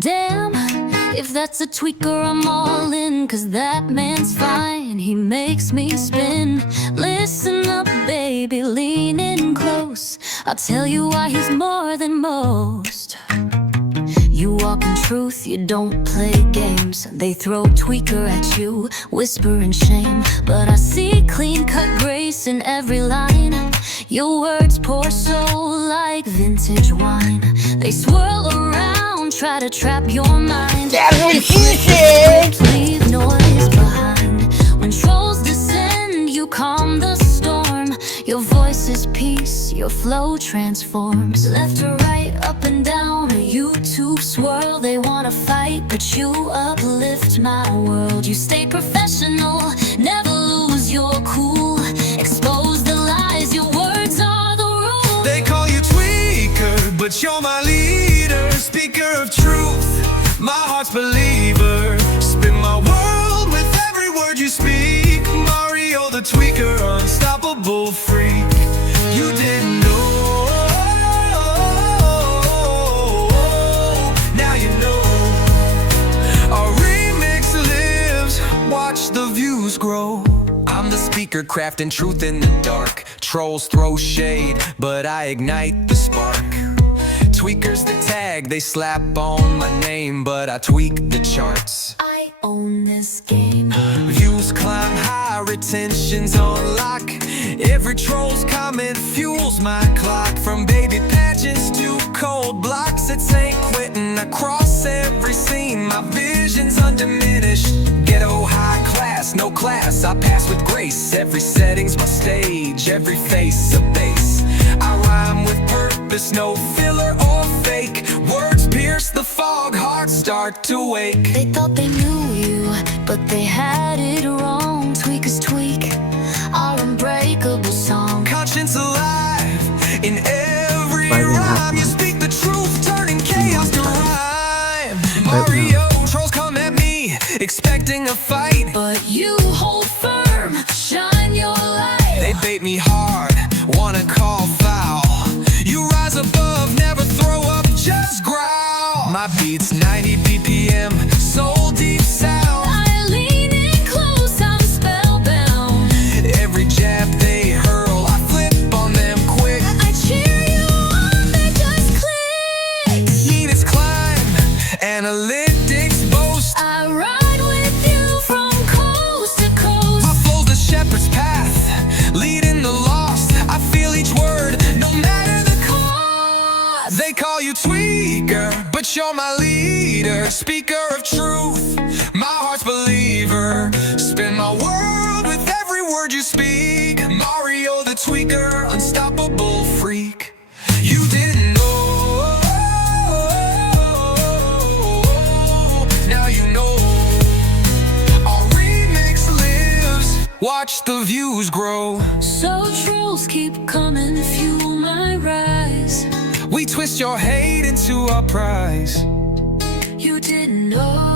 Damn, if that's a tweaker, I'm all in, 'cause that man's fine, he makes me spin. Listen up, baby, lean in close, I'll tell you why he's more than most. You walk in truth, you don't play games. They throw tweaker at you, whisper in shame, but I see clean-cut grace in every line. Your words pour so like vintage wine. They swirl around, try to trap your mind. Leave noise behind. When trolls descend, you calm the storm. Your voice is peace, your flow transforms. Left to right, up and down, a YouTube swirl. They wanna fight, but you uplift my world. You stay professional, never lose your cool. Expose the lies, your words are the rule. They call you tweaker, but you're my leader. Speaker of truth, my heart's believer. Spin my world with every word you speak. Mario the tweaker, unstoppable freak. You didn't know, now you know. Our remix lives, watch the views grow. I'm the speaker, crafting truth in the dark. Trolls throw shade, but I ignite the spark. Tweakers the tag, they slap on my name, but I tweak the charts. I own this game. Views climb high, retention's on lock. Every troll's comment fuels my clock. From baby pageants to cold blocks, it's ain't quitting. Across every scene, my vision's undiminished. Ghetto high class, no class, I pass with grace. Every setting's my stage, every face a bass. I rhyme with purpose, no filler or fake. Words pierce the fog, hearts start to wake. They thought they knew you, but they had it wrong. Tweakers tweak, our unbreakable song. Conscience alive, in every rhyme. You speak the truth, turning chaos to rhyme. Mario, trolls come at me, expecting a fight, but you hold firm, shine your light. They bait me hard, wanna call foul. You rise above, never throw up, just growl. My beat's 90 BPM, soul deep sound. I lean in close, I'm spellbound. Every jab they hurl, I flip on them quick. I cheer you on, they just click. Venus climb, analytics boast. I ride with you from coast to coast. My flow's the shepherd's path, leading the lost. I feel each word, no matter the cost. They call you tweaker, but you're my leader. Speaker of truth, my heart's believer. Spin my world with every word you speak. Mario the tweaker, unstoppable freak. You didn't know, now you know. Our remix lives, watch the views grow. So trolls keep coming, fuel my rise. We twist your hate into our prize. You didn't know.